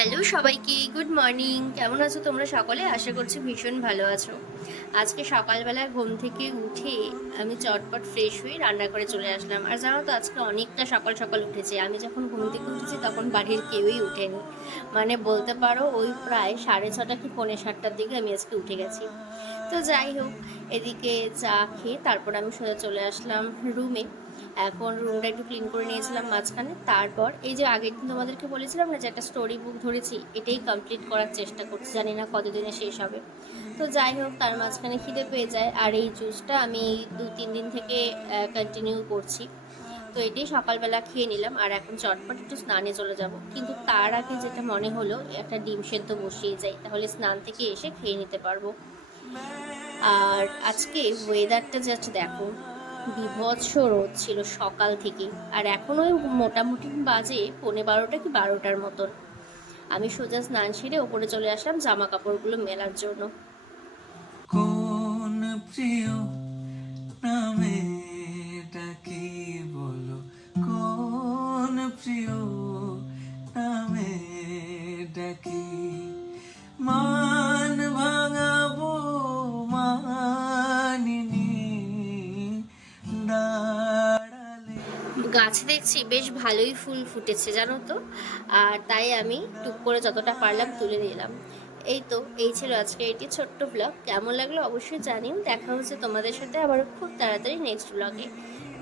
Hello সবাইকে, good morning. কেমন আছো তোমরা সকলে? আশা করছি ভীষণ ভালো আছো। আজকে সকালবেলা ঘুম থেকে উঠে আমি চটপট ফ্রেশ হয়ে রান্না করে চলে আসলাম। আর জানো তো, আজকে অনেকটা সকাল সকাল উঠেছে। আমি যখন ঘুম থেকে উঠেছি তখন বাড়ির কেউই উঠেনি। মানে বলতে পারো ওই প্রায় 6:30 কি 6:45টার দিকে আমি আজকে উঠে গেছি। তো যাই হোক, এদিকে চা খেয়ে তারপর আমি সোজা চলে আসলাম রুমে। এখন রুমটা একটু ক্লিন করে নিয়েছিলাম মাঝখানে। তারপর এই যে আগের দিন তোমাদেরকে বলেছিলাম না যে একটা স্টোরি বুক ধরেছি, এটাই কমপ্লিট করার চেষ্টা করছি, জানি না কতদিনে শেষ হবে। তো যাই হোক, তার মাঝখানে খিদে পেয়ে যায়। আর এই জুসটা আমি 2-3 দিন থেকে কন্টিনিউ করছি। তো এটাই সকালবেলা খেয়ে নিলাম। আর এখন চটপট একটু স্নানে চলে যাব, কিন্তু তার আগে যেটা মনে হলো একটা ডিম সেদ্ধ বসিয়ে যাই, তাহলে স্নান থেকে এসে খেয়ে নিতে পারবো। আর আজকে ওয়েদারটা জাস্ট দেখো, বীভৎস রোদ ছিল সকাল থেকে। আর এখন ওই মোটামুটি বাজে 12:15 কি 12টার মতন। আমি সোজা স্নান সেরে ওপরে চলে আসলাম জামা কাপড়গুলো মেলার জন্য। কোন প্রিয় নামে ডাকি বলো, কোন প্রিয় নামে ডাকি, মান ভাঙাবো মানিনি দাঁড়ালে। গাছে দেখছি বেশ ভালোই ফুল ফুটেছে জানো তো। আর তাই আমি টুক করে যতটা পারলাম তুলে নিলাম। এই তো, এই ছিল আজকে এটি ছোট্ট ব্লগ। কেমন লাগলো অবশ্যই জানিও। দেখা হচ্ছে তোমাদের সাথে আবার খুব তাড়াতাড়ি নেক্সট ব্লগে।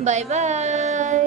Bye bye.